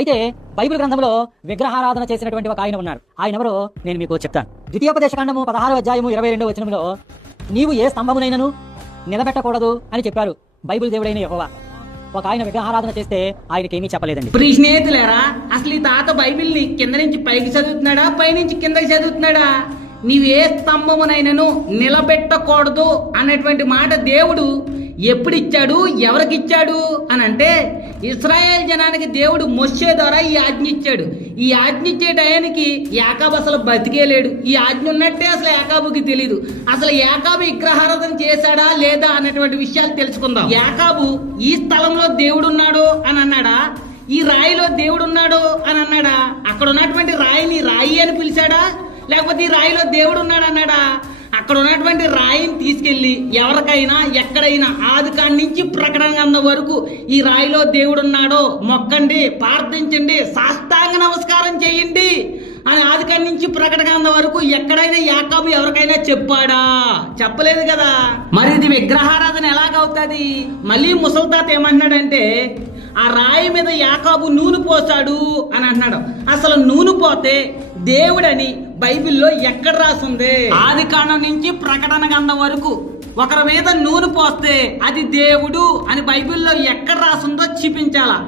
అయితే బైబిల్ గ్రంథంలో విగ్రహారాధన చేసినటువంటి ఒక ఆయన ఉన్నారు. ఆయన ఎవరో నేను మీకు చెప్తాను. ద్వితీయోపదేశ ఖండము పదహారు అధ్యాయము ఇరవై రెండో వచనంలో నీవు ఏ స్తంభమునైనను నిలబెట్టకూడదు అని చెప్పారు బైబిల్ దేవుడైన యహోవా. ఒక ఆయన విగ్రహారాధన చేస్తే ఆయనకి ఏమీ చెప్పలేదండి. ప్రియ స్నేహితులేరా అసలు ఈ తాత బైబిల్ని కింద నుంచి పైకి చదువుతున్నాడా పైనుంచి కిందకి చదువుతున్నాడా? నీవే స్తంభమునైనను నిలబెట్టకూడదు అనేటువంటి మాట దేవుడు ఎప్పుడు ఇచ్చాడు ఎవరికి ఇచ్చాడు అని అంటే ఇస్రాయేల్ జనానికి దేవుడు మొస్సే ద్వారా ఈ ఆజ్ఞ ఇచ్చాడు. ఈ ఆజ్ఞ ఇచ్చే టయానికి యాకాబు అసలు బతికేలేడు ఈ ఆజ్ఞ ఉన్నట్టే అసలు యాకాబుకి తెలియదు అసలు యాకాబు విగ్రహారాధన చేశాడా లేదా అనేటువంటి విషయాలు తెలుసుకుందాం. యాకాబు ఈ స్థలంలో దేవుడు ఉన్నాడు అని అన్నాడా? ఈ రాయిలో దేవుడు ఉన్నాడు అని అన్నాడా? అక్కడ ఉన్నటువంటి రాయిని రాయి అని పిలిచాడా? లేకపోతే ఈ రాయిలో దేవుడు ఉన్నాడు అన్నాడా? అక్కడ ఉన్నటువంటి రాయిని తీసుకెళ్ళి ఎవరికైనా ఎక్కడైనా ఆది నుంచి ప్రకటన గ్రంథం వరకు ఈ రాయిలో దేవుడు ఉన్నాడో మొక్కండి ప్రార్థించండి సాష్టాంగ నమస్కారం చేయండి అని ఆది నుంచి ప్రకటన గ్రంథం వరకు ఎక్కడైనా యాకాబు ఎవరికైనా చెప్పాడా? చెప్పలేదు కదా. మరి ఇది విగ్రహారాధన ఎలాగవుతుంది? మళ్ళీ ముసల్తాత ఏమంటున్నాడంటే ఆ రాయి మీద యాకాబు నూనె పోసాడు అని అంటున్నాడు. అసలు నూనె పోతే దేవుడని బైబిల్లో ఎక్కడ రాసుంది? ఆది కాండం నుంచి ప్రకటన గంధం వరకు. ఒకరి మీద నూనె పోస్తే అది దేవుడు అని బైబిల్లో ఎక్కడ రాసుందో చూపించాలా?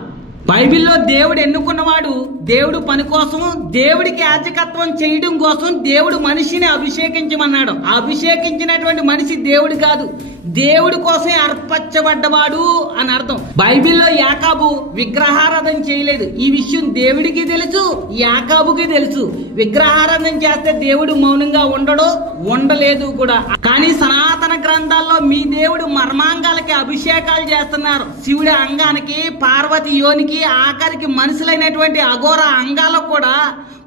బైబిల్లో దేవుడు ఎన్నుకున్నవాడు దేవుడు పని కోసం దేవుడికి యాజకత్వం చేయడం కోసం దేవుడు మనిషిని అభిషేకించమన్నాడు. అభిషేకించినటువంటి మనిషి దేవుడు కాదు. దేవుడి కోసమే అర్పచ్చబడ్డవాడు అని అర్థం. బైబిల్లో యాకాబు విగ్రహారాధన చేయలేదు. ఈ విషయం దేవుడికి తెలుసు యాకాబుకి తెలుసు. విగ్రహారాధన చేస్తే దేవుడు మౌనంగా ఉండడు ఉండలేదు కూడా. కానీ సనాతన గ్రంథాల్లో మీ దేవుడు మర్మాంగాలకి అభిషేకాలు చేస్తున్నారు. శివుడి అంగానికి పార్వతి యోనికి ఆఖరికి మనుషులైనటువంటి అఘోర అంగాలకు కూడా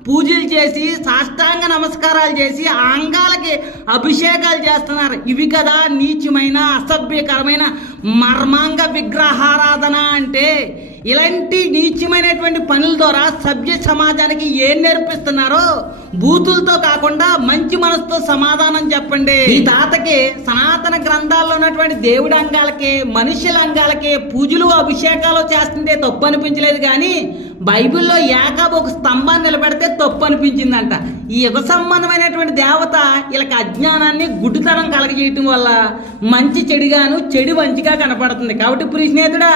పూజలు చేసి సాష్టాంగ నమస్కారాలు చేసి ఆ అంగాలకి అభిషేకాలు చేస్తున్నారు. ఇవి కదా నీచమైన అసభ్యకరమైన మర్మాంగ విగ్రహ ఇలాంటి నీచమైనటువంటి పనుల ద్వారా సభ్య సమాజానికి ఏం నేర్పిస్తున్నారో బూతులతో కాకుండా మంచి మనసుతో సమాధానం చెప్పండి. ఈ తాతకి సనాతన గ్రంథాల్లో ఉన్నటువంటి దేవుడి అంగాలకి మనుషుల అంగాలకి పూజలు అభిషేకాలు చేస్తుంటే తప్పు అనిపించలేదు కానీ బైబిల్లో యాకాబు ఒక స్తంభాన్ని నిలబెడితే తప్పు అనిపించిందంట. ఈ యుగ సంబంధమైనటువంటి దేవత వీళ్ళకి అజ్ఞానాన్ని గుడ్డుతనం కలగజేయటం వల్ల మంచి చెడుగాను చెడు మంచిగా కనపడుతుంది. కాబట్టి ప్రియ స్నేహితుడా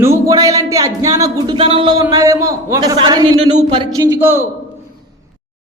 నువ్వు కూడా ఇలాంటి అజ్ఞాన గుడ్డుతనంలో ఉన్నావేమో? ఒకసారి నిన్ను నువ్వు పరీక్షించుకో.